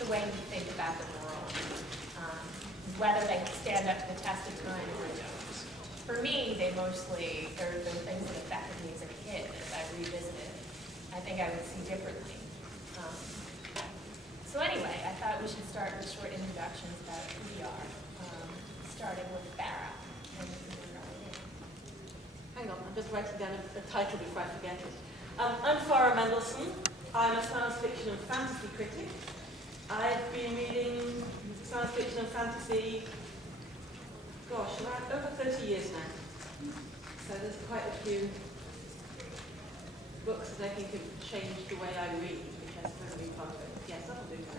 the way you think about the world, whether they stand up to the test of time or don't. For me, they're the things that affected me as a kid as I revisited. I think I would see differently. So anyway, I thought we should start with short introductions about who we are, starting with Farah. Hang on, I'm just writing down a title before I forget it. I'm Farah Mendlesohn. I'm a science fiction and fantasy critic. I've been reading science fiction and fantasy, gosh, around over 30 years now. So there's quite a few books that I think have changed the way I read, which I suppose will be part of it. Yes, that'll do for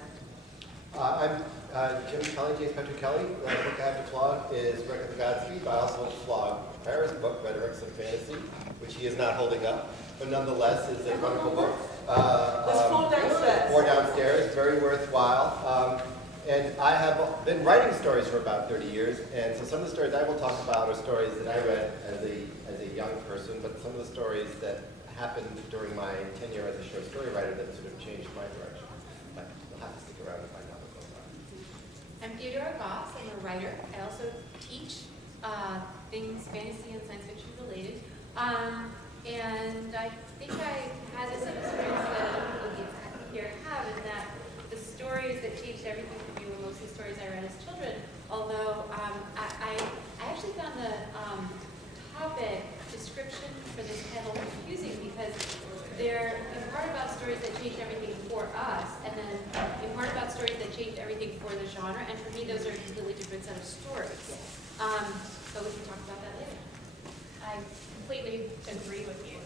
now. I'm Jim Kelly, James Patrick Kelly. The book I have to flog is Wreck of the Godspeed, but I also want to flog Farah's book, Rhetorics and Fantasy, which he is not holding up, but nonetheless is a wonderful book. There's 4 downstairs. 4 downstairs, very worthwhile. And I have been writing stories for about 30 years, and so some of the stories I will talk about are stories that I read as a young person, but some of the stories that happened during my tenure as a short story writer that sort of changed my direction. But you'll have to stick around to find out what goes on. I'm Theodora Goss. I'm a writer. I also teach things fantasy and science fiction related. And I think I had the same experience that other people here have, in that the stories that changed everything for me were mostly stories I read as children. Although I actually found the topic description for this panel confusing, because they're in part about stories that changed everything for us, and then in part about stories that changed everything for the genre. And for me, those are a completely different set of stories. So we can talk about that later. I completely agree with you.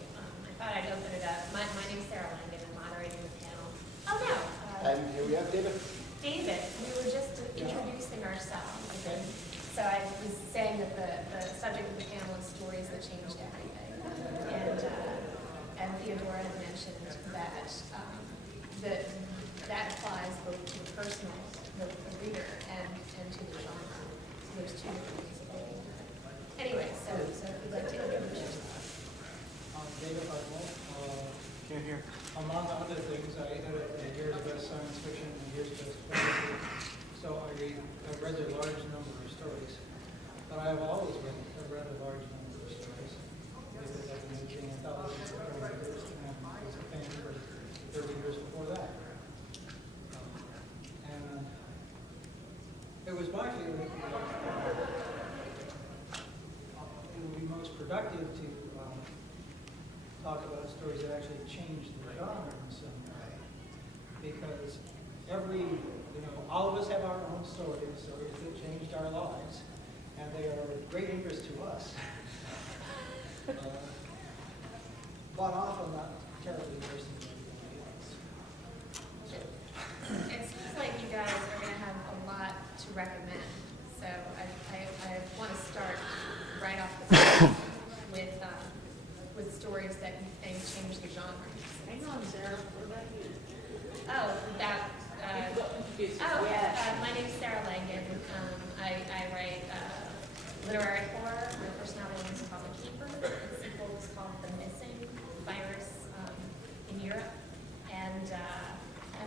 I thought I'd open it up. My name's Sarah Langan. I'm moderating the panel. Oh, no. And here we have David. David, we were just introducing ourselves. Okay. So I was saying that the subject of the panel is stories that changed everything. And Theodora had mentioned that that applies both to the personal, the reader, and to the genre. So there's 2 different ways of looking at it. Anyway, so if you'd like to introduce yourself. I'm David Hartwell. Can't hear. Among other things, I edit the Years Best Science Fiction and Years Best Fantasy. So I've read a large number of stories. But I have always read a large number of stories, because I've been making anthologies for 40 years and was a fan for 30 years before that. And it was my feeling that it would be most productive to talk about stories that actually changed the genre in some way, because all of us have our own stories that changed our lives, and they are of great interest to us, but often not terribly interesting to anybody else. So, It seems like you guys are going to have a lot to recommend. So I want to start right off the bat with stories that you think changed the genre. Hang on, Sarah. What about you? Oh, that. You've got confused. My name's Sarah Langan. I write literary horror. My first novel was called The Keeper. The sequel was called The Missing Virus in Europe. And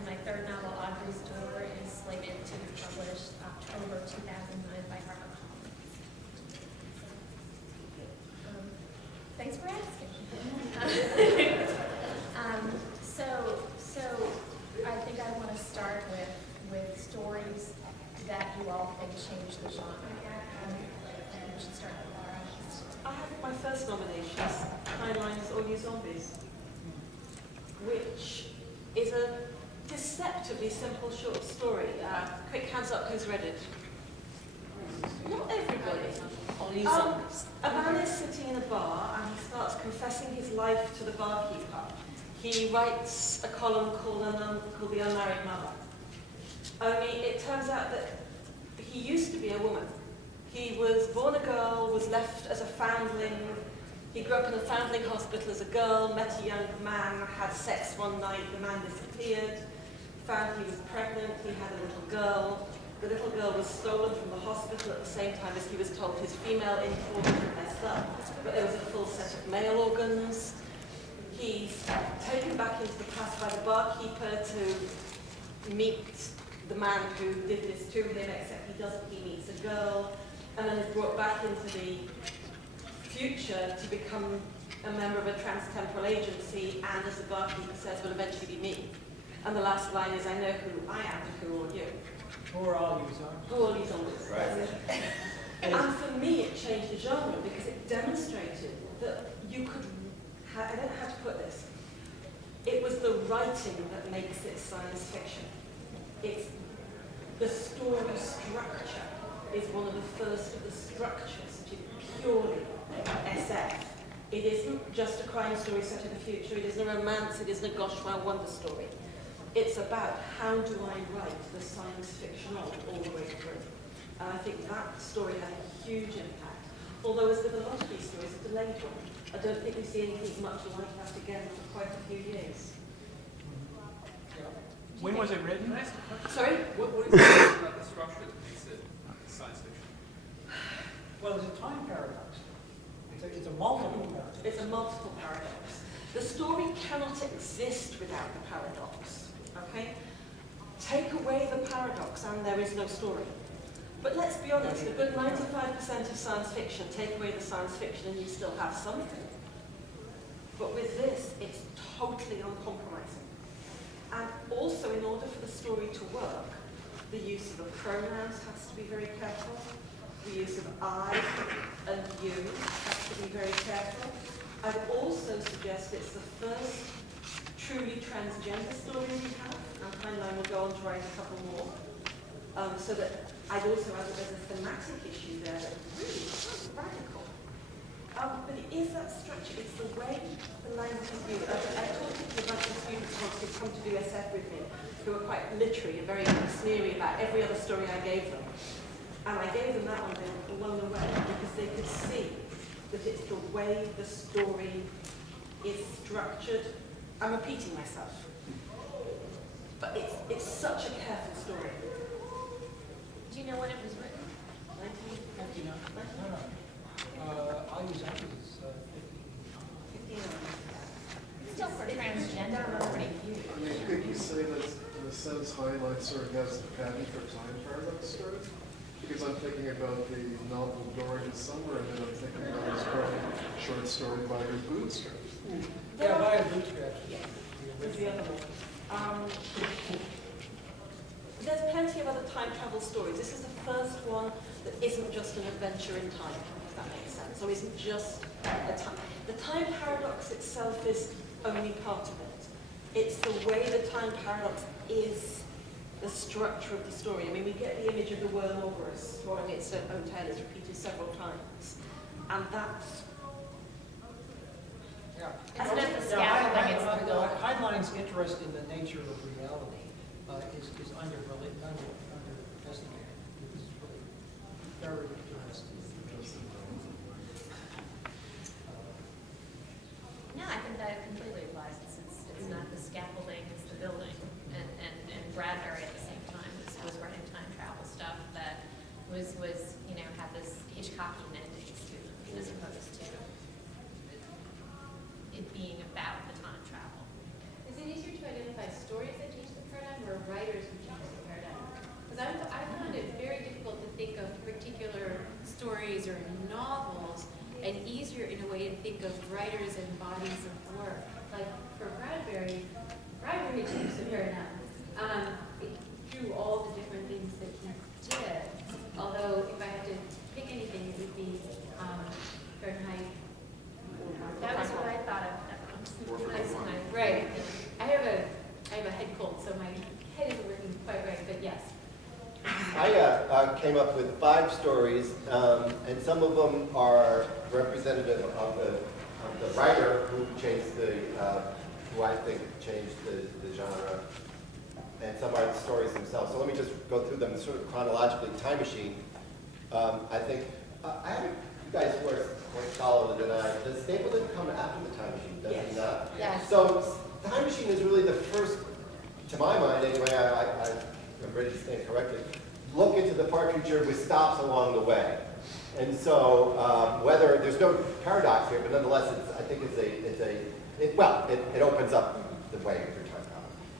my third novel, Audrey's Door, is slated to be published October 2009 by HarperCollins. Thanks for asking. So I think I want to start with stories that you all think changed the genre. And we should start with Farah. I have my first nominations, Heinlein's All You Zombies, which is a deceptively simple short story. Quick hands up, who's read it? Not everybody. All You Zombies. A man is sitting in a bar and he starts confessing his life to the barkeeper. He writes a column called The Unmarried Mother. Only it turns out that he used to be a woman. He was born a girl, was left as a foundling. He grew up in a foundling hospital as a girl, met a young man, had sex one night, the man disappeared, found he was pregnant, he had a little girl. The little girl was stolen from the hospital at the same time as he was told his female informant had messed up, but there was a full set of male organs. He's taken back into the past by the barkeeper to meet the man who did this to him, except he meets a girl, and then is brought back into the future to become a member of a trans-temporal agency, and as the barkeeper says, will eventually be me. And the last line is, I know who I am, and who are you? Who are all you, son? Who are these others? Right. And for me, it changed the genre because it demonstrated that you could, I don't know how to put this, it was the writing that makes it science fiction. It's the story structure is one of the first of the structures which is purely SF. It isn't just a crime story set in the future, it isn't a romance, it isn't a Goshwell wonder story. It's about how do I write the science fiction all the way through. And I think that story had a huge impact. Although as with a lot of these stories, a delayed one. I don't think we see anything much like that again for quite a few years. When was it written? Sorry? What is it about the structure that makes it science fiction? Well, it's a time paradox. It's a multiple paradox. It's a multiple paradox. The story cannot exist without the paradox. Okay? Take away the paradox and there is no story. But let's be honest, a good 95% of science fiction, take away the science fiction and you still have something. But with this, it's totally uncompromising. And also, in order for the story to work, the use of the pronouns has to be very careful. The use of I and you has to be very careful. I'd also suggest it's the first truly transgender story we have, and Heinlein will go on to write a couple more. So that I'd also add that there's a thematic issue there that really is radical. But it is that structure, it's the way the language is viewed. I talked to a bunch of students once who'd come to do SF with me, who were quite literary and very sneery about every other story I gave them. And I gave them that one, they were blown away, because they could see that it's the way the story is structured. I'm repeating myself. But it's such a careful story. Do you know when it was written? 59. No. I'll use that as 59. Still for transgender, pretty huge. I mean, could you say that in a sense Heinlein sort of has the patent for time paradox stories? Because I'm thinking about the novel Dora in Summer, and then I'm thinking about his short story by her bootstraps. Yeah, by a bootstrap. Yeah, there's the other one. There's plenty of other time travel stories. This is the first one that isn't just an adventure in time, if that makes sense, or isn't just a time. The time paradox itself is only part of it. It's the way the time paradox is the structure of the story. I mean, we get the image of the worm Ouroboros, swallowing its own tail is repeated several times. And that's... Yeah. It's not the scaffolding, it's the building. Heinlein's interest in the nature of reality is underestimated. It's really very interesting. No, I think that completely applies. It's not the scaffolding, it's the building. And Bradbury at the same time was writing time travel stuff that was had this Hitchcockian endings to them, as opposed to it being about the time travel. Is it easier to identify stories that change the paradigm or writers who change the paradigm? Because I found it very difficult to think of particular stories or novels, and easier in a way to think of writers and bodies of work. Like for Bradbury changed the paradigm through all the different things that he did. Although if I had to pick anything, it would be Fahrenheit. That was what I thought of. Right. I have a head cold, so my head isn't working quite right, but yes. I came up with 5 stories, and some of them are representative of the writer who changed who I think changed the genre, and some are the stories themselves. So let me just go through them sort of chronologically. Time Machine, I think, I have you guys who are more scholarly than I. Does Stapleton come after the Time Machine? Does he not? Yes. So Time Machine is really the first, to my mind anyway, I'm ready to stand corrected, look into the far future with stops along the way. And so whether, there's no paradox here, but nonetheless, I think it opens up the way for time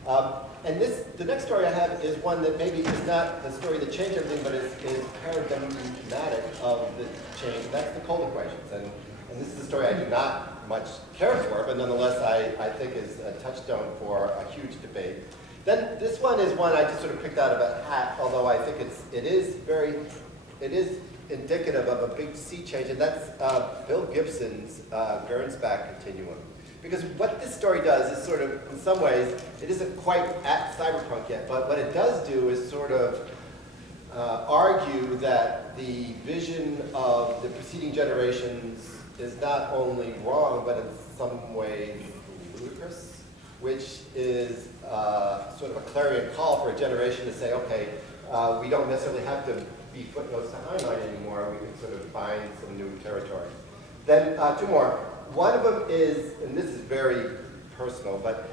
travel. And the next story I have is one that maybe is not the story that changed everything, but is paradigmatic of the change. And that's the cold equations. And this is a story I do not much care for, but nonetheless I think is a touchstone for a huge debate. Then this one is one I just sort of picked out of a hat, although I think it is indicative of a big sea change, and that's Bill Gibson's Gernsback Continuum. Because what this story does is sort of, in some ways, it isn't quite at cyberpunk yet, but what it does do is sort of argue that the vision of the preceding generations is not only wrong, but in some ways ludicrous, which is sort of a clarion call for a generation to say, okay, we don't necessarily have to be footnotes to Heinlein anymore. We can sort of find some new territory. Then two more. One of them is, and this is very personal, but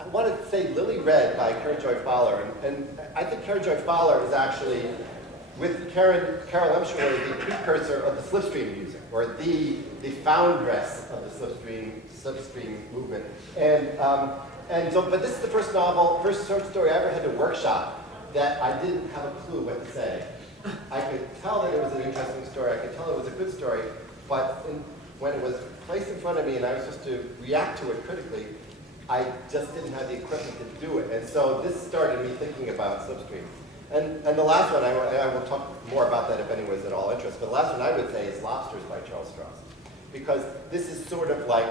I want to say Lily Red by Karen Joy Fowler. And I think Karen Joy Fowler is actually, with Carol Emshway, the precursor of the slipstream music, or the foundress of the slipstream movement. And so, but this is the first short story I ever had to workshop that I didn't have a clue what to say. I could tell that it was an interesting story. I could tell it was a good story, but when it was placed in front of me and I was supposed to react to it critically, I just didn't have the equipment to do it. And so this started me thinking about slipstream. And the last one, I will talk more about that if anyone's at all interested, but the last one I would say is Lobsters by Charles Stross. Because this is sort of like,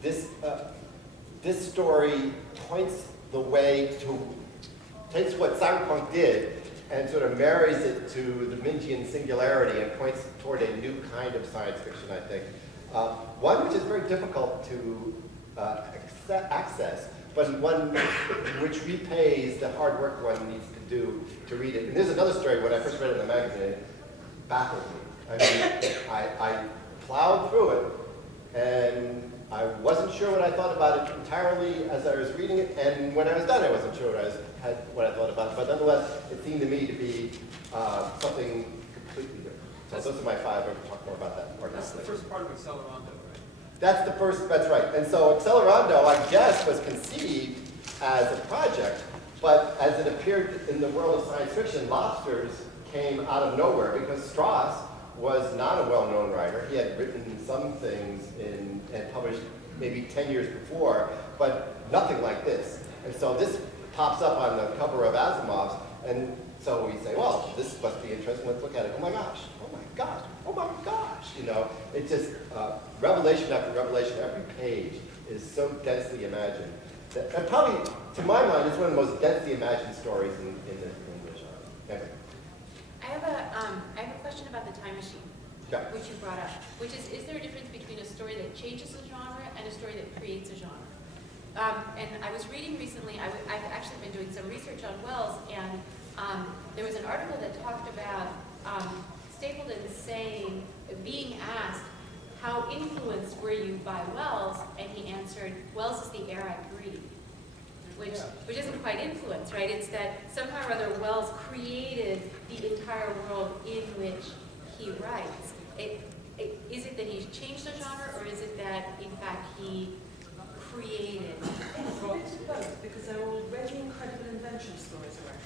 this story points the way to, takes what cyberpunk did and sort of marries it to the Mingian singularity and points toward a new kind of science fiction, I think. One which is very difficult to access, but one which repays the hard work one needs to do to read it. And there's another story, when I first read it in the magazine, it baffled me. I mean, I plowed through it, and I wasn't sure what I thought about it entirely as I was reading it, and when I was done, I wasn't sure what I thought about it. But nonetheless, it seemed to me to be something completely different. So those are my five. We'll talk more about that. That's the first part of Accelerando, right? That's the first, that's right. And so Accelerando, I guess, was conceived as a project, but as it appeared in the world of science fiction, Lobsters came out of nowhere because Stross was not a well-known writer. He had written some things and published maybe 10 years before, but nothing like this. And so this pops up on the cover of Asimov's, and so we say, well, this must be interesting, let's look at it. Oh my gosh, oh my gosh, oh my gosh, you know. It just, revelation after revelation, every page is so densely imagined. And probably, to my mind, it's one of the most densely imagined stories in the genre. Anyway. I have a question about the time machine, Yeah. which you brought up, which is there a difference between a story that changes a genre and a story that creates a genre? And I was reading recently, I've actually been doing some research on Wells, and there was an article that talked about Stapleton being asked, how influenced were you by Wells? And he answered, Wells is the air I breathe. Which isn't quite influence, right? It's that somehow or other Wells created the entire world in which he writes. Is it that he's changed the genre, or is it that, in fact, he created? It's both, because they're already incredible invention stories around.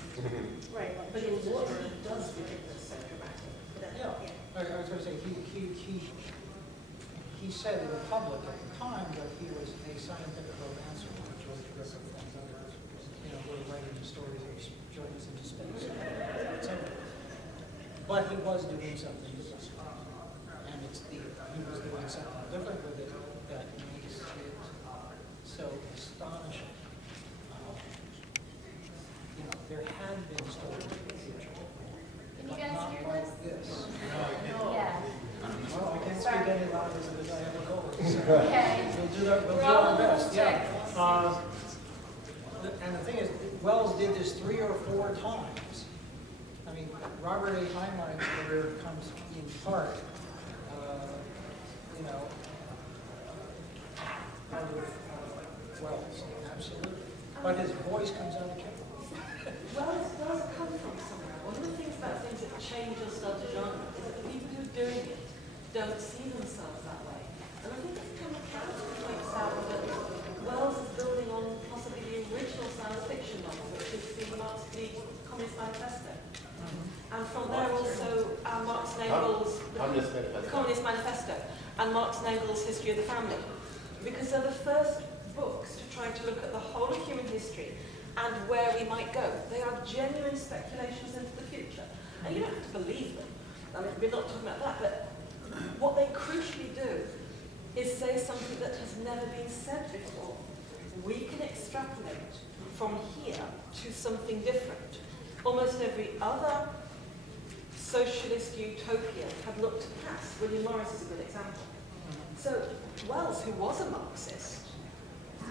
Right, but in what it does make this so dramatic. Yeah, I was going to say, he said to the public at the time that he was a scientific romancer, like George Griffith and others, who were writing the stories of journeys into space, etc. But he was doing something different, and he was doing something different with it that makes it so astonishing. There had been stories in the future, Can you but guys not hear like this? this. Yeah. Well, I can't speak any louder as I have a goal. Okay. We'll do all our a best, little yeah. And the thing is, Wells did this 3 or 4 times. I mean, Robert A. Heinlein's career comes in part, out of Wells, absolutely. But his voice comes out of Kevin. Well, it does come from somewhere. One of the things about things that change or start a genre is that the people who are doing it don't see themselves that way. And I think it's kind of counter points out that Wells is building on possibly the original Communist Manifesto. And from there also Marx and Engels, Communist Manifesto. Communist Manifesto, and Marx and Engels' History of the Family. Because they're the first books to try to look at the whole of human history and where we might go. They are genuine speculations into the future. And you don't have to believe them. I mean, we're not talking about that, but what they crucially do is say something that has never been said before. We can extrapolate from here to something different. Almost every other socialist utopia had looked to past. William Morris is a good example. So Wells, who was a Marxist,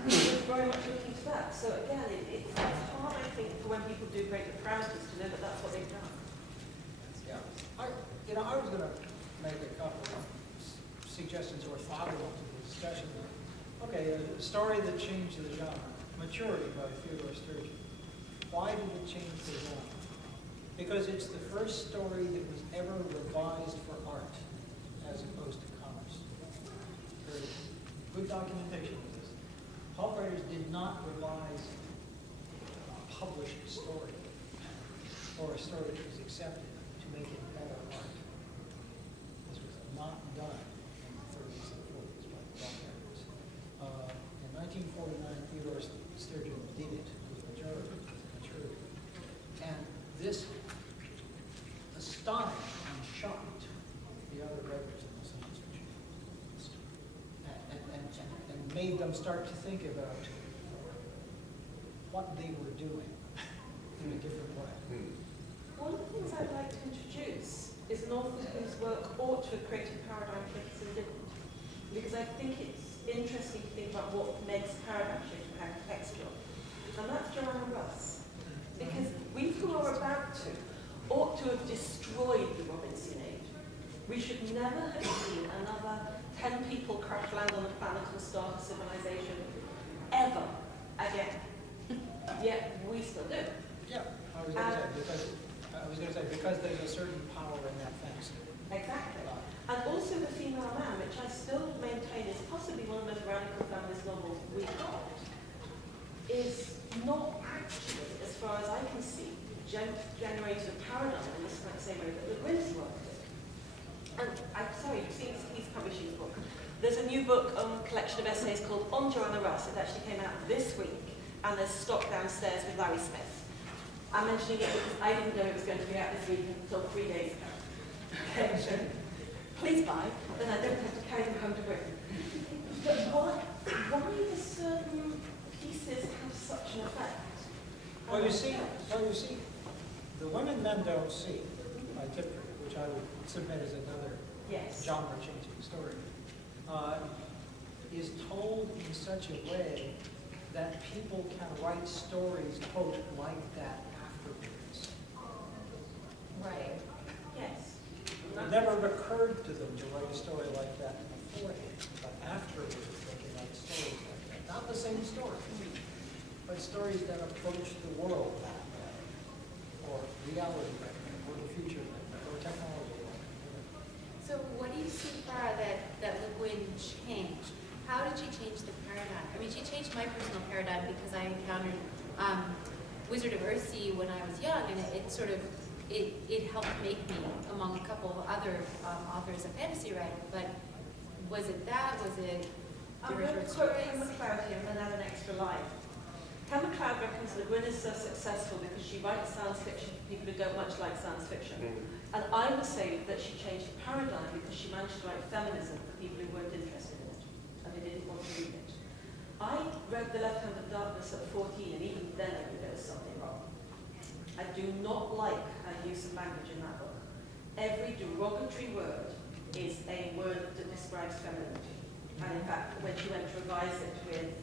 was very much looking to that. So again, it's hard, I think, for when people do great prowess to know that that's what they've done. Yeah. I was going to make a couple of suggestions or follow-up to the discussion. Okay, a story that changed the genre. Maturity by Theodora Sturgeon. Why did it change the genre? Because it's the first story that was ever revised for art as opposed to commerce. There's good documentation of this. Pulp writers did not revise a published story or a story that was accepted to make it better art. This was not done in the 30s and 40s by pulp writers. In 1949, Theodora Sturgeon did it with maturity. And this astonished and shocked the other writers in the science fiction and made them start to think about what they were doing in a different way. One of the things I'd like to introduce is an author whose work ought to have created paradigm shifts and didn't. Because I think it's interesting to think about what makes paradigm shift contextual. And that's Joanna Russ. Because we who are about to ought to have destroyed the Robinson age. We should never have seen another 10 people crash land on the planet and start a civilization ever again. Yet we still do. Yeah, I was going to say because there's a certain power in that fantasy. Exactly. And also The Female Man, which I still maintain is possibly one of the most radical feminist novels we've got, is not actually, as far as I can see, generated a paradigm in the same way that Le Guin's work did. And I'm sorry, you've seen he's publishing his book. There's a new book, a collection of essays called On Joanna Russ. It actually came out this week, and there's stock downstairs with Larry Smith. I'm mentioning it because I didn't know it was going to be out this week until 3 days ago. Okay, so please buy, then I don't have to carry them home to Britain. But why do certain pieces have such an effect? Well, you see, The Women Men Don't See by Tipper, which I would submit as another genre-changing story, is told in such a way that people can write stories, quote, like that afterwards. Right. Yes. It never occurred to them to write a story like that beforehand, but afterwards they can write stories like that. Not the same story, but stories that approach the world that way, or reality that way, or the future that way, or technology that way. So what do you see, Farah, that Le Guin changed? How did she change the paradigm? I mean, she changed my personal paradigm because I encountered Wizard of Earthsea when I was young, and it sort of, it helped make me, among a couple of other authors, a fantasy writer. But was it that? Was it I'm going to quote Ken MacLeod here and then add an extra line. Ken MacLeod reckons Le Guin is so successful because she writes science fiction for people who don't much like science fiction. And I would say that she changed the paradigm because she managed to write feminism for people who weren't interested in it and they didn't want to read it. I read The Left Hand of Darkness at 14, and even then I knew there was something wrong. I do not like her use of language in that book. Every derogatory word is a word that describes femininity. And in fact, when she went to revise it with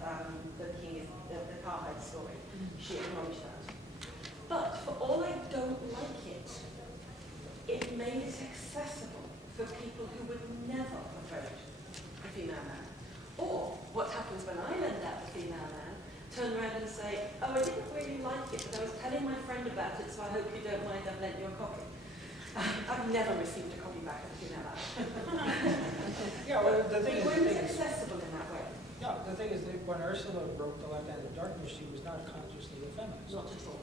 the Carhide story, she acknowledged that. But for all I don't like it, it made it accessible for people who would never have read The Female Man. Or what happens when I lend out The Female Man, turn around and say, oh, I didn't really like it, but I was telling my friend about it, so I hope you don't mind I've lent you a copy. I've never received a copy back of The Female Man. Yeah, well, the thing It's is, accessible in that way. yeah, the thing is that when Ursula wrote The Left Hand of Darkness, she was not consciously a feminist. Not at all.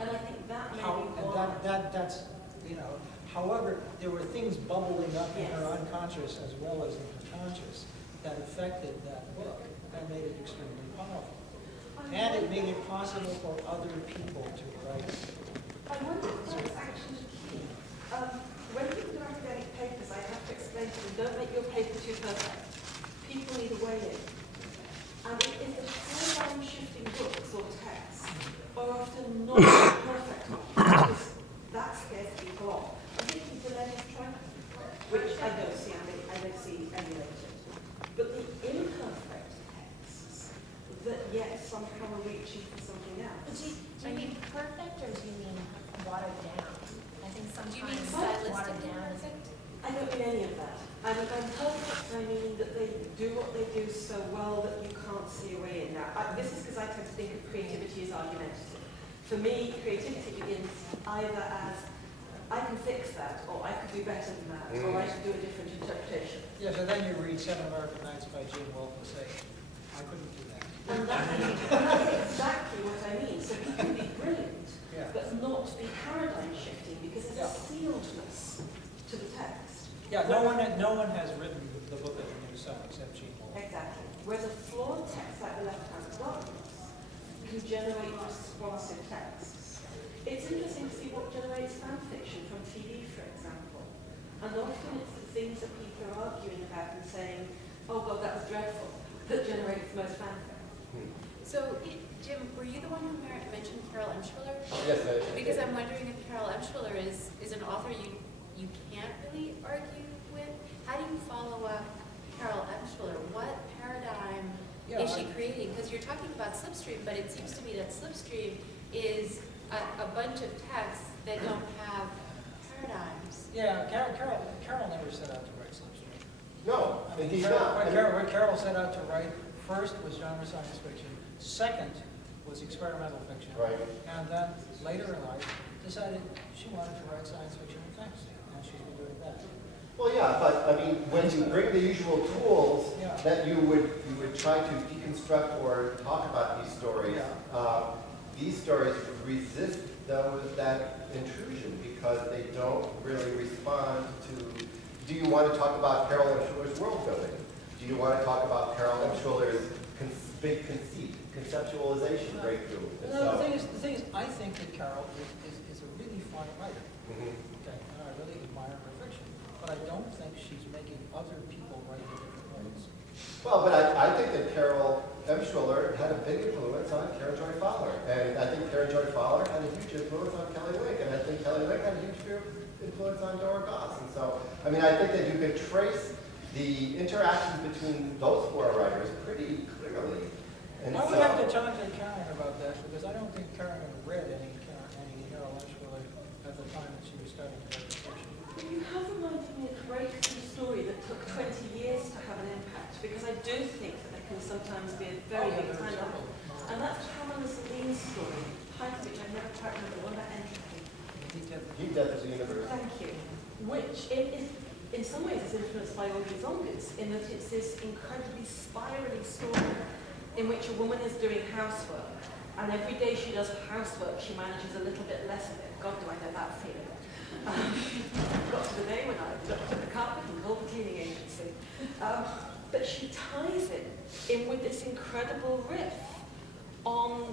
And I think that may How, be and why. that's, you know, however, there were things bubbling up in her Yes. unconscious as well as in her conscious that affected that book and made it extremely powerful. And it made it possible for other people to write. I wonder if that's actually key. When people do academic papers, I have to explain to them, don't make your paper too perfect. People need a way in. And if the paradigm shifting books or texts are often not perfect, because that scares people off. I think people then try, which I don't see emulated. But the imperfect texts that yet somehow are reaching for something else. Do you mean perfect or do you mean watered down? I think sometimes Do you mean watered stylistically down is perfect? I don't mean any of that. I'm perfect, I mean that they do what they do so well that you can't see a way in. Now, this is because I tend to think of creativity as argumentative. For me, creativity begins either as, I can fix that, or I could do better than that, or I could do a different interpretation. Yeah, so then you read Seven American Nights by Gene Wolfe and say, I couldn't do that. And that's exactly what I mean. So he can be brilliant, Yeah. but not be paradigm shifting because there's Yeah. a sealedness to the text. Yeah, no one has written the book of the new sun except Gene Wolfe. Exactly. Whereas a flawed text like the Left-Hand Darkness can generate responsive texts. It's interesting to see what generates fan fiction from TV, for example. And often it's the things that people are arguing about and saying, oh God, that was dreadful, that generates the most fanfic. So, Jim, were you the one who mentioned Carol Emschwiller? Yes, Because I'm wondering if Carol Emschwiller is an author you can't really argue with. How do you follow up Carol Emschwiller? What paradigm is she creating? Because you're talking about Slipstream, but it seems to me that Slipstream is a bunch of texts that don't have paradigms. Yeah, Carol never set out to write Slipstream. No, I mean, indeed Carol, not. what Carol set out to write first was genre science fiction, second was experimental fiction, Right. and then later in life decided she wanted to write science fiction and text, and she's been doing that. Well, yeah, but I mean, when you bring the usual tools Yeah. that you would try to deconstruct or talk about these stories resist that intrusion because they don't really respond to. Do you want to talk about Carol Emschwiller's world building? Do you want to talk about Carol Emschwiller's big conceit, conceptualization breakthrough? And No, so- the thing is, I think that Carol is a really fine writer. Mhm. Okay, and I really admire her fiction, but I don't think she's making other people write in different ways. Well, but I think that Carol Emschwiller had a big influence on Karen Joy Fowler. And I think Karen Joy Fowler had a huge influence on Kelly Link. And I think Kelly Link had a huge influence on Dora Goss. And so, I mean, I think that you could trace the interactions between those four writers pretty clearly. And I would so- have to talk to Karen about that, because I don't think Karen read any Carol Emschwiller at the time that she was starting to write fiction. You have reminded me of a breakthrough story that took 20 years to have an impact, because I do think that there can sometimes be a very big there are time several. lag. And that's Pamela Celine's story, behind which I never quite remember, the one about entropy. Heat, Death of the Universe. Thank you. Which in some ways is influenced by Audrey Zongas, in that it's this incredibly spirally story in which a woman is doing housework, and every day she does housework, she manages a little bit less of it. God, do I know that feeling. Got to the day when I looked at the carpet and called the cleaning agency. But she ties it in with this incredible riff on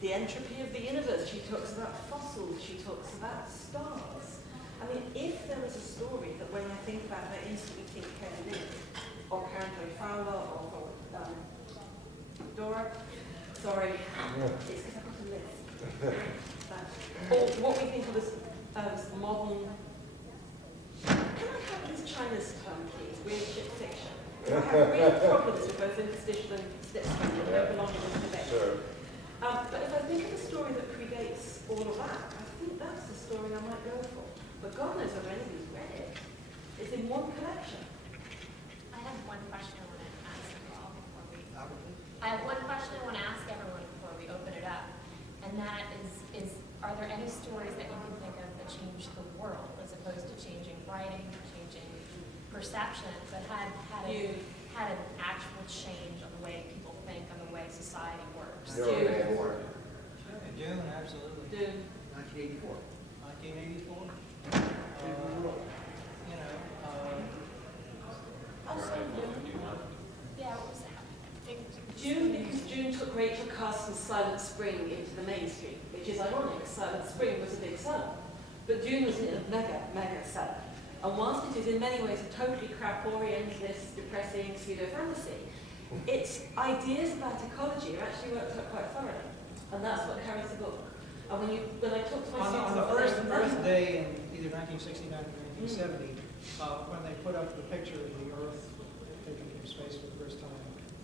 the entropy of the universe. She talks about fossils, she talks about stars. I mean, if there is a story that when I think about it, I instantly think Kelly Link, or Karen Joy Fowler, or Dora, sorry, it's because I've got a list. Or what we think of as modern, can I have this China's term, please? Weird shit fiction. I have real problems with both interstitial and slipstream, but they don't belong in this debate. Sure. But if I think of a story that predates all of that, I think that's the story I might go for. But God knows if anybody's read it. It's in one collection. I have one question I want to ask you all before we. I have one question I want to ask everyone before we open it up, and that is are there any stories that you can think of that changed the world as opposed to changing writing, changing perception, but had an actual change on the way people think, on the way society works? Neuromancer. Dune, absolutely. Dune. 1984. 1984. You know, Yeah, what was that? June, because June took Rachel Carson's Silent Spring into the mainstream, which is ironic. Silent Spring was a big seller, but June was a mega seller. And whilst it is in many ways a totally crap orientalist, depressing pseudo-fantasy, its ideas about ecology are actually worked out quite thoroughly. And that's what carries the book. And when I talk to my students... on the first Earth Day in either 1969 or 1970, when they put up the picture of the Earth taken from space for the first time,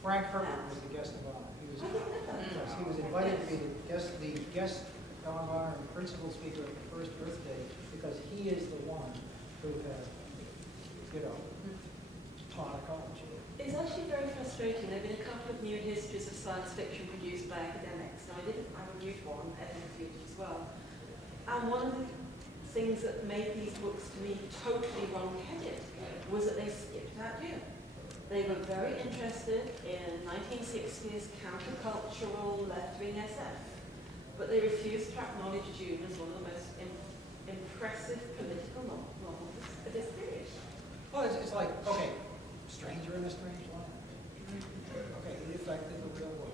Frank Herbert was the guest of honor. He was invited to be the guest of honor and principal speaker at the first Earth Day because he is the one who had, taught ecology. It's actually very frustrating. There have been a couple of new histories of science fiction produced by academics. Now, I reviewed one, edited as well. And one of the things that made these books to me totally wrong-headed was that they skipped out June. They were very interested in 1960s countercultural left-wing SF, but they refused to acknowledge June as one of the most impressive political novels of this period. Well, it's like, okay, stranger in a strange land. Okay, it affected the real world.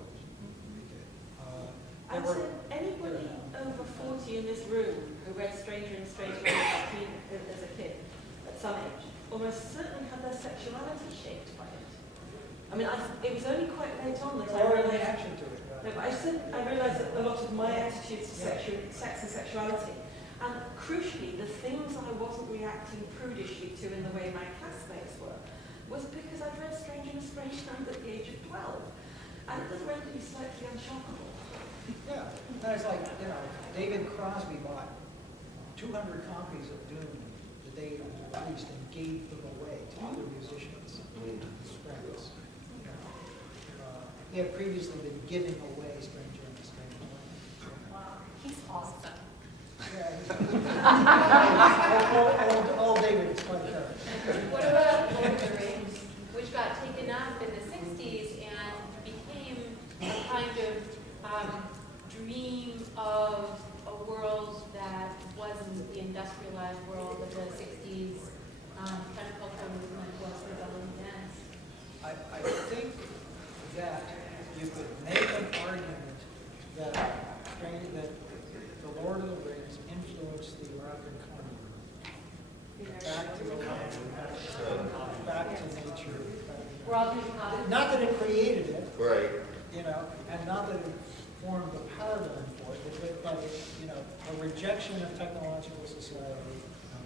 I'd say anybody over 40 in this room who read Stranger in a Strange Land as a kid, at some age, almost certainly had their sexuality shaped by it. I mean, it was only quite late on that I Or a realized... reaction to it. No, but I realized that a lot of my attitudes to sex and sexuality, and crucially, the things I wasn't reacting prudishly to in the way my classmates were, was because I'd read Stranger in a Strange Land at the age of 12. And it does render me slightly unshockable. Yeah, and it's like, David Crosby bought 200 copies of Dune the day it was released and gave them away to other musicians, friends. He had previously been giving away Stranger in a Strange Land. Wow, he's awesome. Yeah, old David is quite sure. What about Lord of the Rings, which got taken up in the 60s and became a kind of dream of a world that wasn't the industrialized world of the 60s counterculture movement was rebelling against? I think that you could make an argument that the Lord of the Rings influenced the American economy. Back to the land, back to nature. Not that it created it, Right. and not that it formed the paradigm for it, but a rejection of technological society.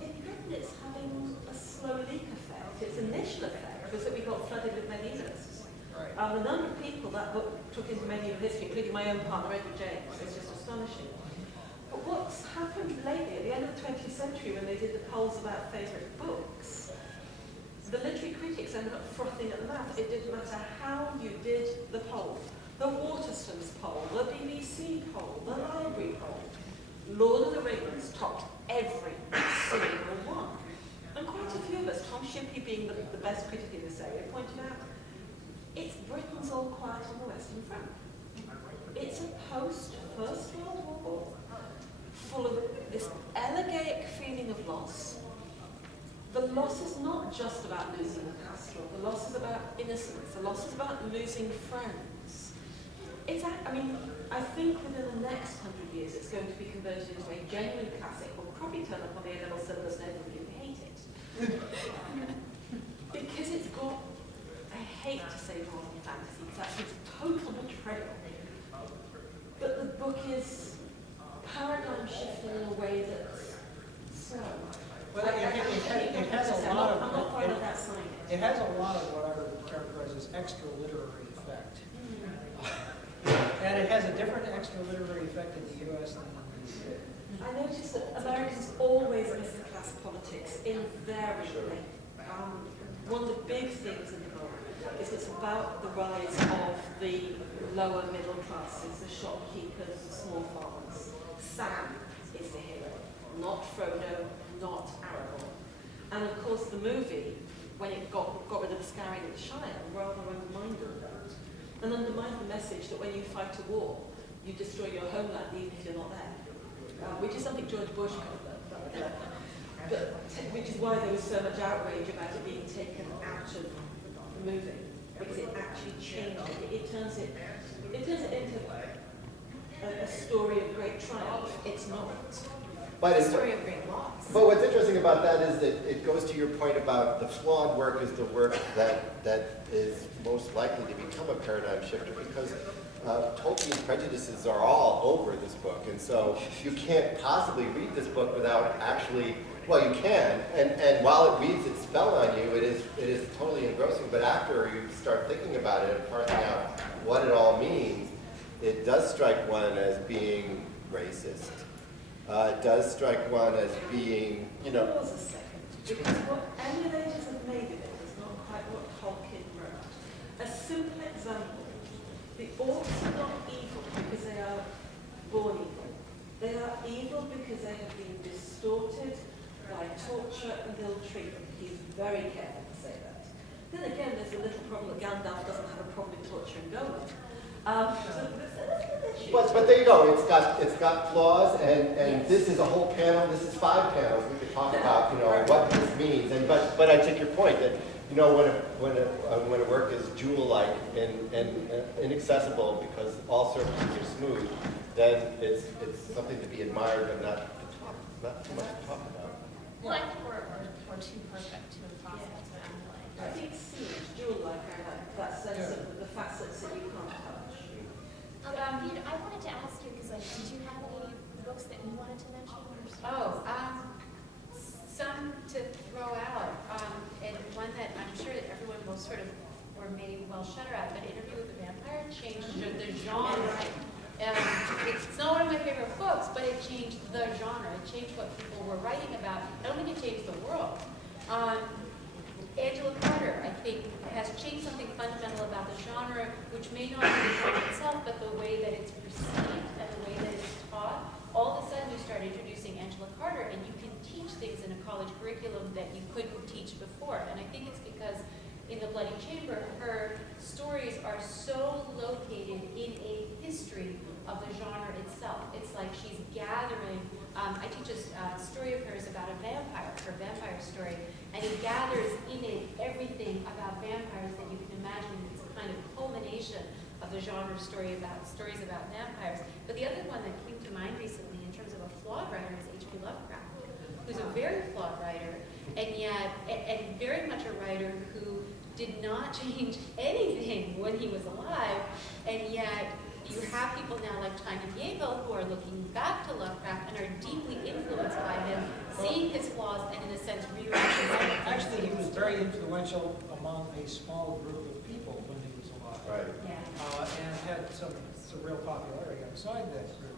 In Britain, it's having a slow leak effect. Its initial effect was that we got flooded with medievalists. Right. The number of people that book took into medieval history, including my own partner, Edward James, is just astonishing. But what's happened lately, at the end of the 20th century, when they did the polls about favourite books, the literary critics ended up frothing at the mouth. It didn't matter how you did the poll. The Waterstones poll, the BBC poll, the library poll. Lord of the Rings topped every single one. And quite a few of us, Tom Shippey being the best critic in this area, pointed out, it's Britain's all quiet on the Western Front. It's a post-First World War, full of this elegiac feeling of loss. The loss is not just about losing the castle. The loss is about innocence. The loss is about losing friends. I think within the next 100 years, it's going to be converted into a genuine classic. Will probably turn up on the A-level syllabus and everybody will hate it. Because it's got, I hate to say modern fantasy, because that's its total betrayal. But the book is paradigm shifting in a way that's slow. Well, it has a lot of. I'm not quite at that sign. It has a lot of what I would characterize as extra literary effect. And it has a different extra literary effect in the U.S. than in the UK. I noticed that Americans always miss the class politics, invariably. One of the big things in the book is it's about the rise of the lower middle classes, the shopkeepers, the small farmers. Sam is the hero, not Frodo, not Aragorn. And of course the movie, when it got rid of the scouring of the Shire, rather undermined that. And undermined the message that when you fight a war, you destroy your homeland even if you're not there. which is something George Bush could have done. Which is why there was so much outrage about it being taken out of the movie, because it actually changed it. It turns it into a story of great triumph. It's not. But It's a story of great loss. But what's interesting about that is that it goes to your point about the flawed work is the work that is most likely to become a paradigm shifter, because Tolkien's prejudices are all over this book, and so you can't possibly read this book without actually, well, you can, and while it reads its spell on you, it is totally engrossing, but after you start thinking about it and parsing out what it all means, it does strike one as being racist. It does strike one as being, you know... Pause a second, because what emulators have made of it is not quite what Tolkien wrote. A simple example, the orcs are not evil because they are born evil. They are evil because they have been distorted by torture and ill treatment. He's very careful to say that. Then again, there's a little problem that Gandalf doesn't have a problem with torture and Gollum. So there's a little issue. But there you go, it's got flaws, and Yes. this is a whole panel, this is 5 panels, we could talk about, you know, what this means, and but I take your point that, you know, when a work is jewel-like and inaccessible because all surfaces are smooth, then it's something to be admired but not too much to talk about. Well, I think we're too perfect, too impossible to emulate. I think Siege, jewel-like, I like that sense of the facets that you can't touch. I wanted to ask you, because did you have any books that you wanted to mention? Oh, some to throw out, and one that I'm sure that everyone will sort of, or may well shudder at, but Interview with the Vampire changed the genre. It's not one of my favorite books, but it changed the genre. It changed what people were writing about. I don't think it changed the world. Angela Carter, I think, has changed something fundamental about the genre, which may not be the genre itself, but the way that it's perceived and the way that it's taught. All of a sudden, you start introducing Angela Carter, and you can teach things in a college curriculum that you couldn't teach before. And I think it's because in The Bloody Chamber, her stories are so located in a history of the genre itself. It's like she's gathering. I teach a story of hers about a vampire, her vampire story, and it gathers in it everything about vampires that you can imagine. It's a kind of culmination of the genre stories about vampires. But the other one that came to mind recently in terms of a flawed writer is H.P. Lovecraft, who's a very flawed writer, and yet, and very much a writer who did not change anything when he was alive, and yet you have people now like China Miéville who are looking back to Lovecraft and are deeply influenced by him, seeing his flaws and in a sense rewriting them. Actually, he was very influential among a small group of people when he was alive. Right. Yeah. And had some real popularity outside that group.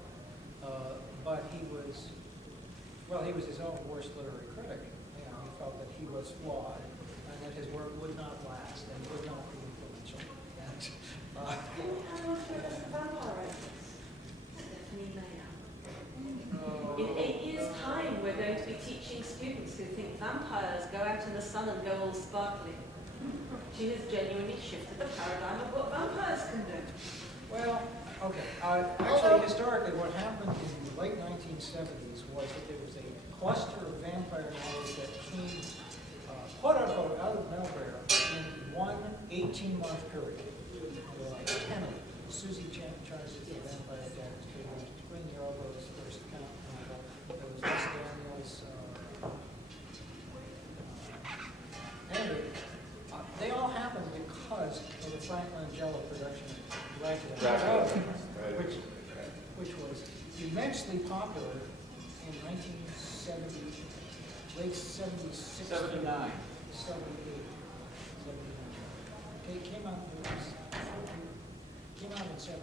But he was his own worst literary critic. You know, he felt that he was flawed and that his work would not last and would not be influential. And, In 8 years' time, we're going to be teaching students who think vampires go out in the sun and go all sparkly. She has genuinely shifted the paradigm of what vampires can do. well, okay. Actually, historically, what happened in the late 1970s was that there was a cluster of vampire novels that came, quote-unquote, out of nowhere in one 18-month period. There were like 10 of them. Susie Charles' The Vampire Diaries, there was Twin Yarborough's first account novel, there was Les Daniels. Anyway, they all happened because of the Frank Langella production of Dracula, Right. which was immensely popular in 1970, late 76, 79. 78, 79. Okay, it came out in 78.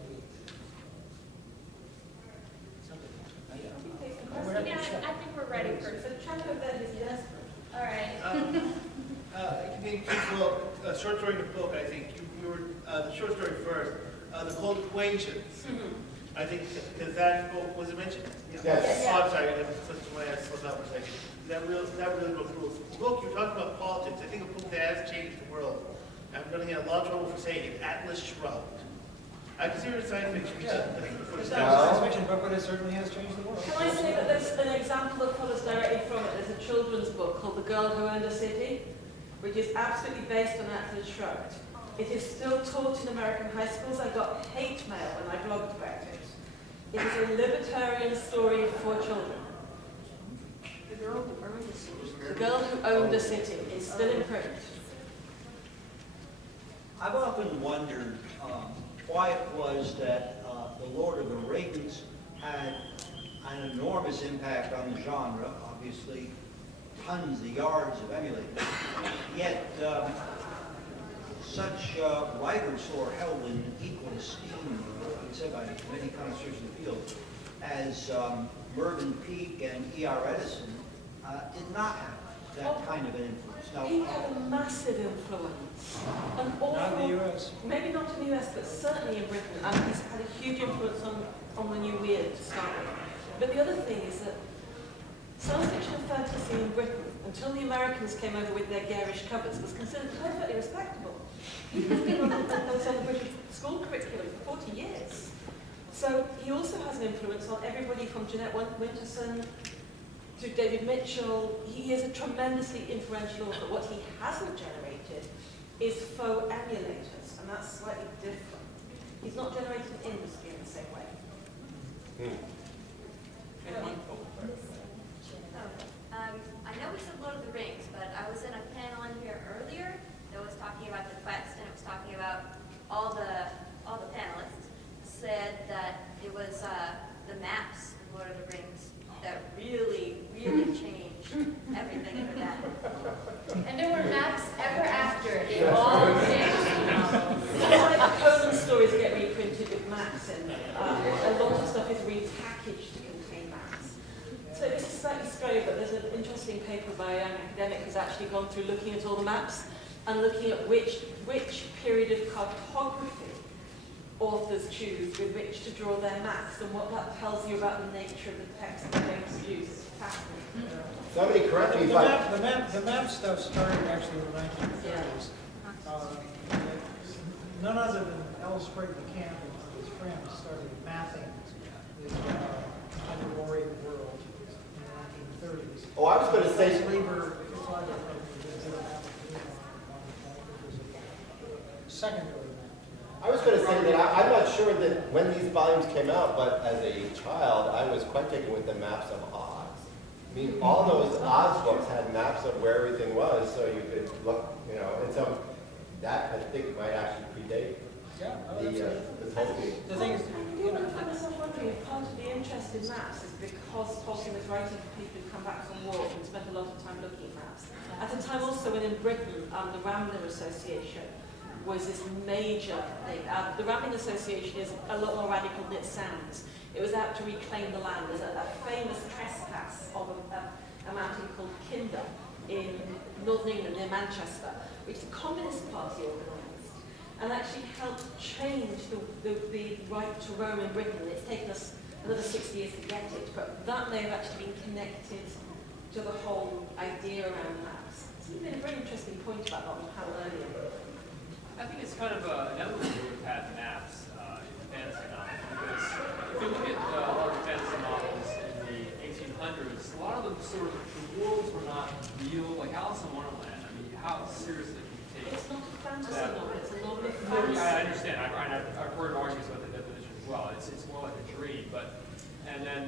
Something like that. Yeah, I think we're ready for. So Trump of that is desperate. All right. Well, a short story in the book, I think, you were, the short story first, the Cold Equations. I think, because that book, was it mentioned? Yes. Oh, I'm sorry, that's the way I slipped out for a second. That really broke the rules. The book, you're talking about politics. I think a book that has changed the world. I'm going to get a lot of trouble for saying it, Atlas Shrugged. I consider it science fiction. Yeah. I think before It's the not science fiction, but it certainly has changed the world. Can I say that example that follows directly from it, there's a children's book called The Girl Who Owned a City, which is absolutely based on Atlas Shrugged. It is still taught in American high schools. I got hate mail when I blogged about it. It is a libertarian story for children. The girl who earned the city. The Girl Who Owned a City is still in print. I've often wondered why it was that The Lord of the Rings had an enormous impact on the genre, obviously tons of yards of emulators, yet such writers who are held in equal esteem, I would say by many connoisseurs in the field, as Mervyn Peake and E.R. Edison, did not have that kind of an influence. Now, He had a massive influence. An awful, Not in the US. Maybe not in the US, but certainly in Britain. And he's had a huge influence on the new weird to start with. But the other thing is that science fiction and fantasy in Britain, until the Americans came over with their garish covers, was considered perfectly respectable. He was on the British school curriculum for 40 years. So he also has an influence on everybody from Jeanette Winterson to David Mitchell. He is a tremendously influential author. What he hasn't generated is faux emulators, and that's slightly different. He's not generated industry in the same way. I know we said Lord of the Rings, but I was in a panel in here earlier that was talking about the quest, and it was talking about all the panelists said that it was the maps in Lord of the Rings that really changed everything after that. And there were maps ever after in all changed novels. It's like the Conan stories get reprinted with maps, and a lot of stuff is repackaged to contain maps. So this is slightly scary, but there's an interesting paper by a young academic who's actually gone through looking at all the maps and looking at which period of cartography authors choose with which to draw their maps and what that tells you about the nature of the text that they produce. It's fascinating. Somebody correct me if I... The map stuff started actually in the 1930s. None other than L. Sprague McCann and his friends started mapping the underwater world in the 1930s. Oh, I was going to say... Secondary map. I was going to say that I'm not sure that when these volumes came out, but as a child, I was quite taken with the maps of Oz. I mean, all those Oz books had maps of where everything was, so you could look, and so that I think might actually predate this whole thing. The thing is, I find myself wondering if part of the interest in maps is because Tolkien was writing for people who come back from war and spent a lot of time looking at maps. At a time also when in Britain, the Rambler Association was this major thing. The Rambling Association is a lot more radical than it sounds. It was out to reclaim the land. There's a famous trespass of a mountain called Kinder in northern England near Manchester, which the Communist Party organised and actually helped change the right to roam in Britain. It's taken us another 60 years to get it, but that may have actually been connected to the whole idea around maps. It's been a very interesting point about that and how early it was. I think it's kind of inevitable to have had maps in fantasy novels, because if you look at a lot of fantasy novels in the 1800s, a lot of them the worlds were not real, like Alice in Wonderland. I mean, how seriously can you take It's not a fantasy that? novel, it's a novel of No, fantasy. I understand. I've heard arguments about the definition as well. It's more like a dream, and then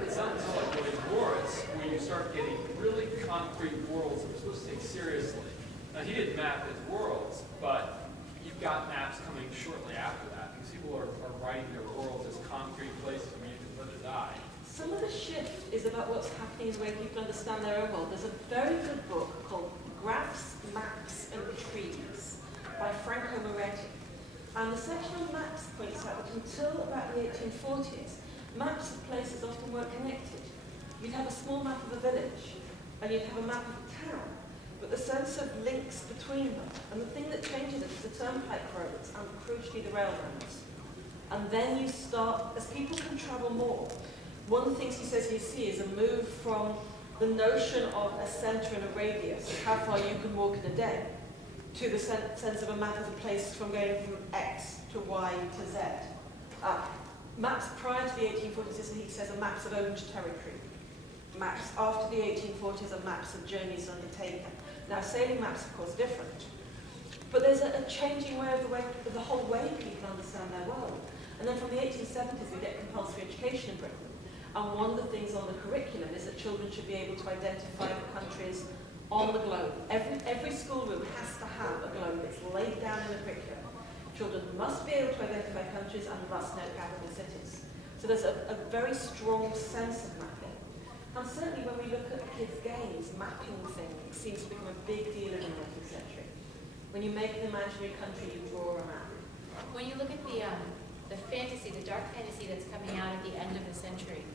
it's not until like William Morris where you start getting really concrete worlds that we're supposed to take seriously. Now, he didn't map his worlds, but you've got maps coming shortly after that, because people are writing their worlds as concrete places where you can live or die. Some of the shift is about what's happening in the way people understand their own world. There's a very good book called Graphs, Maps and Trees by Franco Moretti. And the section on maps points out that until about the 1840s, maps of places often weren't connected. You'd have a small map of a village, and you'd have a map of a town, but the sense of links between them. And the thing that changes it is the turnpike roads and crucially the railroads. And then you start, as people can travel more, one of the things he says you see is a move from the notion of a centre and a radius, how far you can walk in a day, to the sense of a map of a place from going from X to Y to Z. Maps prior to the 1840s, he says, are maps of owned territory. maps after the 1840s are maps of journeys undertaken. Now, sailing maps, of course, different. But there's a changing way of the whole way people understand their world. And then from the 1870s, we get compulsory education in Britain. And one of the things on the curriculum is that children should be able to identify the countries on the globe. Every schoolroom has to have a globe. It's laid down in the curriculum. Children must be able to identify countries and must know capital cities. So there's a very strong sense of mapping. And certainly when we look at kids' games, mapping things seems to become a big deal in the 19th century. When you make an imaginary country, you draw a map. When you look at the fantasy, the dark fantasy that's coming out at the end of the century,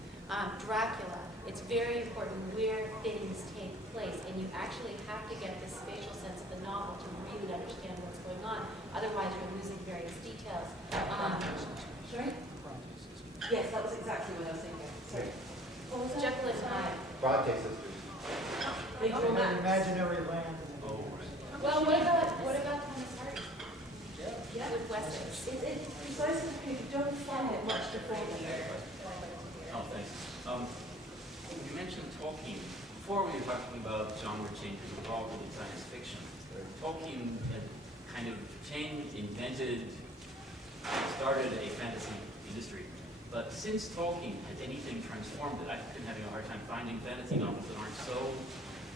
Dracula, it's very important where things take place, and you actually have to get the spatial sense of the novel to really understand what's going on. Otherwise, you're losing various details. Sorry? Yes, that was exactly what I was thinking. Sorry. What was Jekyll and Hyde. Bronte sisters. They draw An maps. imaginary land. Well, what about Thomas Hardy? Yeah. With Wessex. It's precisely because you don't find it much before then. Oh, thanks. You mentioned Tolkien. Before we were talking about genre changes involved in science fiction. Tolkien had kind of changed, invented, started a fantasy industry. But since Tolkien, has anything transformed it? I've been having a hard time finding fantasy novels that aren't so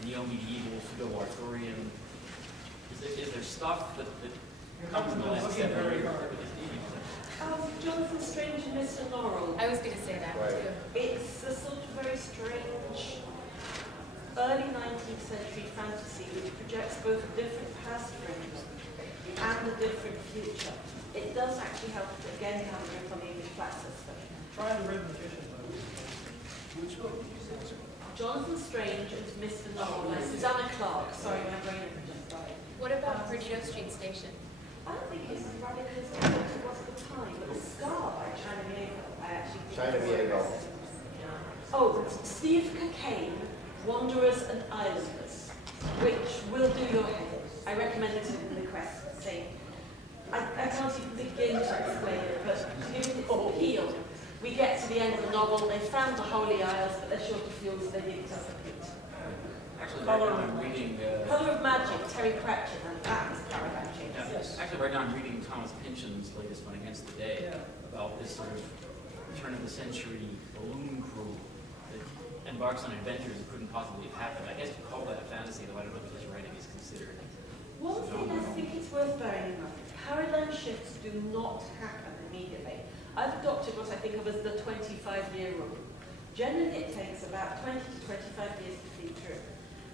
neo-medieval, pseudo-Arthurian. Is there stuff that comes in the last Looking very 7 hard. Jonathan Strange and Mr. Norrell. I was going to say that Right. too. It's a sort of very strange early 19th century fantasy which projects both a different past for him and a different future. It does actually help to again have a grip on the English class system. Try the Red Magician, though. Which one? Jonathan Strange and Mr. Norrell by Susanna Clarke. Sorry, my brain is just died. What about Perdido Street Station? I don't think it's as radical as it was at the time, but The Scar by China Mieville, I actually think China is Mieville. Oh, Steve Cockayne, Wanderers and Islanders, which will do your head in. I recommend it in the Quest thing. I can't even begin to explain it, but to give it its appeal, we get to the end of the novel, they found the Holy Isles, but they're short of fuel, so they dig it up a pit. Actually, right now I'm reading... Colour of Magic, Terry Pratchett, and that is paradigm change. Actually, right now I'm reading Thomas Pynchon's latest one, Against the Day, about this sort of turn-of-the-century balloon crew that embarks on adventures that couldn't possibly have happened. I guess you call that a fantasy, though I don't know if his writing is considered. One thing I think it's worth bearing in mind, paradigm shifts do not happen immediately. I've adopted what I think of as the 25-year rule. Generally, it takes about 20 to 25 years to feed through.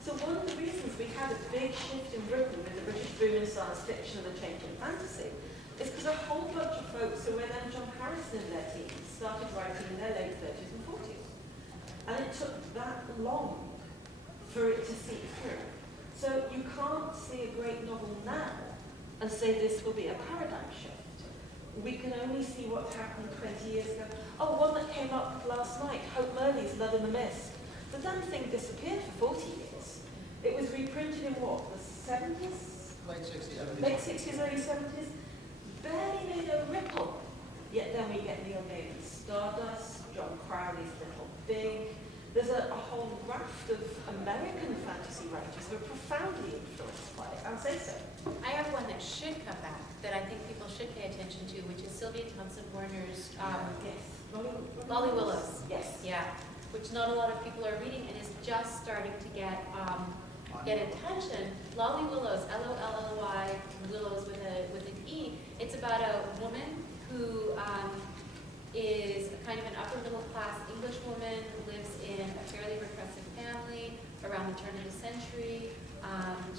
So one of the reasons we had a big shift in Britain with the British boom in science fiction and the change in fantasy is because a whole bunch of folks who were then John Harrison in their teens started writing in their late 30s and 40s. And it took that long for it to seep through. So you can't see a great novel now and say this will be a paradigm shift. We can only see what happened 20 years ago. Oh, one that came up last night, Hope Murley's Love in the Mist. The damn thing disappeared for 40 years. It was reprinted in what, the 70s? Late 60s. Late 60s, early 70s. Barely made a ripple. Yet then we get Neil Gaiman's Stardust, John Crowley's Little Big. There's a whole raft of American fantasy writers who are profoundly influenced by it. I'll say so. I have one that should come back that I think people should pay attention to, which is Sylvia Thompson Warner's Yes. Lolly Willows. Yes. Yeah, which not a lot of people are reading and is just starting to get attention. Lolly Willows, L-O-L-L-Y, Willows with an E. It's about a woman who is kind of an upper middle class English woman who lives in a fairly repressive family around the turn of the century.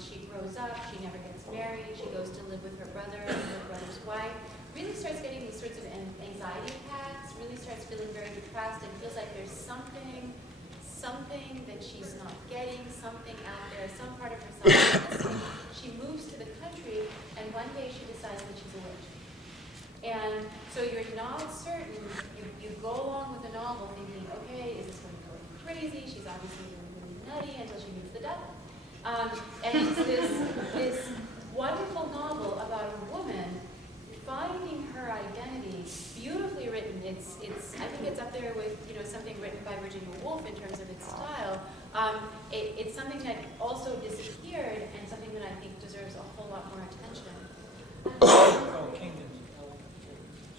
She grows up, she never gets married, she goes to live with her brother and her brother's wife. Really starts getting these sorts of anxiety attacks, really starts feeling very depressed and feels like there's something that she's not getting, something out there, some part of herself is missing. She moves to the country and one day she decides that she's a witch. And so you're not certain, you go along with the novel thinking, okay, is this going to go crazy? She's obviously really nutty until she meets the devil. And it's this wonderful novel about a woman finding her identity, beautifully written. I think it's up there with something written by Virginia Woolf in terms of its style. It's something that also disappeared and something that I think deserves a whole lot more attention. Oh, Kingdoms.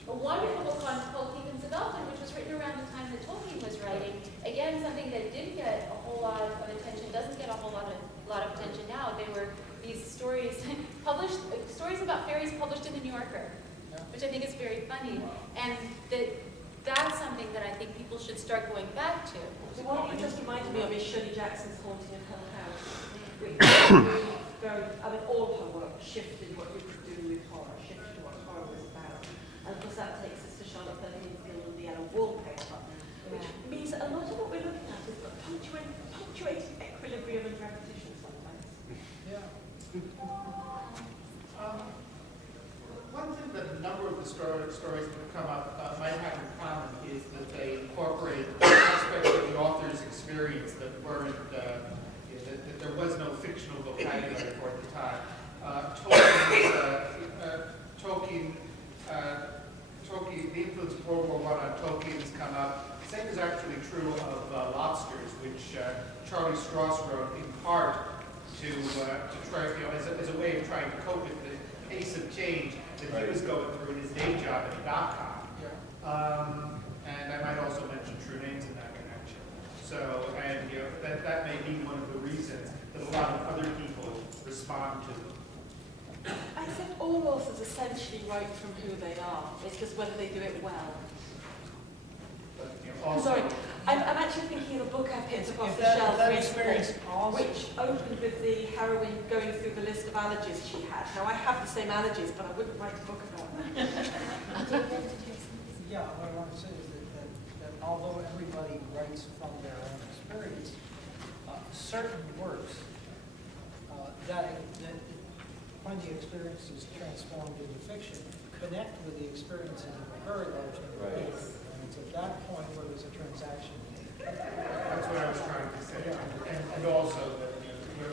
A wonderful book called Kingdoms of Elfin, which was written around the time that Tolkien was writing. Again, something that didn't get a whole lot of attention, doesn't get a whole lot of attention now. They were these stories published, stories about fairies published in the New Yorker, which I think is very funny. And that's something that I think people should start going back to. The one you just reminded me of is Shirley Jackson's Haunting of Hill House, which is very, I mean, all her work shifted what you could do with horror, shifted what horror was about. And of course that takes us to Charlotte Perkins' and the Yellow Wallpaper, which means that a lot of what we're looking at is punctuated equilibrium and repetition sometimes. Yeah. One thing that a number of the stories that have come up might have in common is that they incorporate aspects of the author's experience that weren't, that there was no fictional vocabulary for at the time. The influence of World War I on Tolkien has come up. The same is actually true of Lobsters, which Charlie Stross wrote in part to try, as a way of trying to cope with the pace of change that he was going through in his day job at .com. And I might also mention True Names in that connection. So, and that may be one of the reasons that a lot of other people respond to them. I think all authors essentially write from who they are. It's just whether they do it well. But, also, Sorry, I'm actually thinking of a book I picked up off the That shelf experience recently, also. which opened with the heroine going through the list of allergies she had. Now, I have the same allergies, but I wouldn't write a book about them. Yeah, what I want to say is that although everybody writes from their own experience, certain works when the experience is transformed into fiction, connect with the experiences of a very large number of people. And it's at that point where there's a transaction. That's what I was trying to say. And also that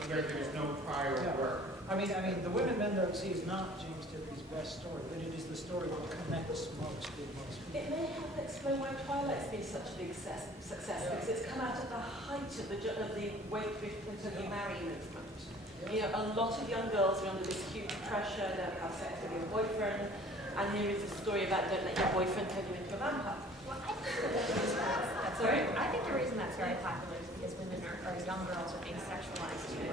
where there's no prior work. I mean, The Women Men Don't See is not James Tippy's best story, but it is the story that connects most with most people. It may help explain why Twilight's been such a big success because it's come out at the height of the wait until you marry movement. You know, a lot of young girls are under this huge pressure, don't have sex with your boyfriend, and here is a story about don't let your boyfriend turn you into a vampire. Well, I think the reason that's very popular is because women or young girls are being sexualized too.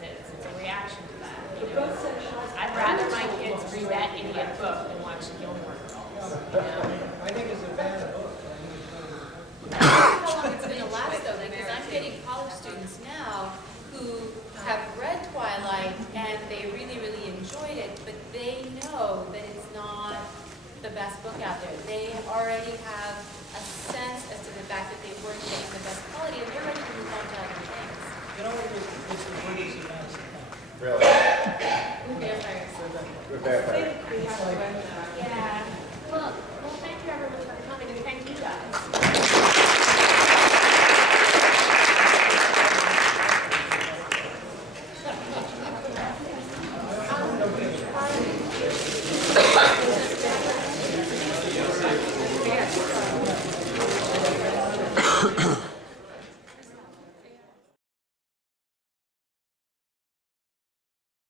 It's a reaction to that. But both sexualized. I'd rather my kids read that idiot book than watch Gilmore Girls. I think it's a bad book. How long it's going to last though, because I'm getting college students now who have read Twilight and they really, really enjoyed it, but they know that it's not the best book out there. They already have a sense as to the fact that they weren't getting the best quality, and they're ready to move on to other things. You know what it's the British advance. Really? Vampires. We're I very think we have to end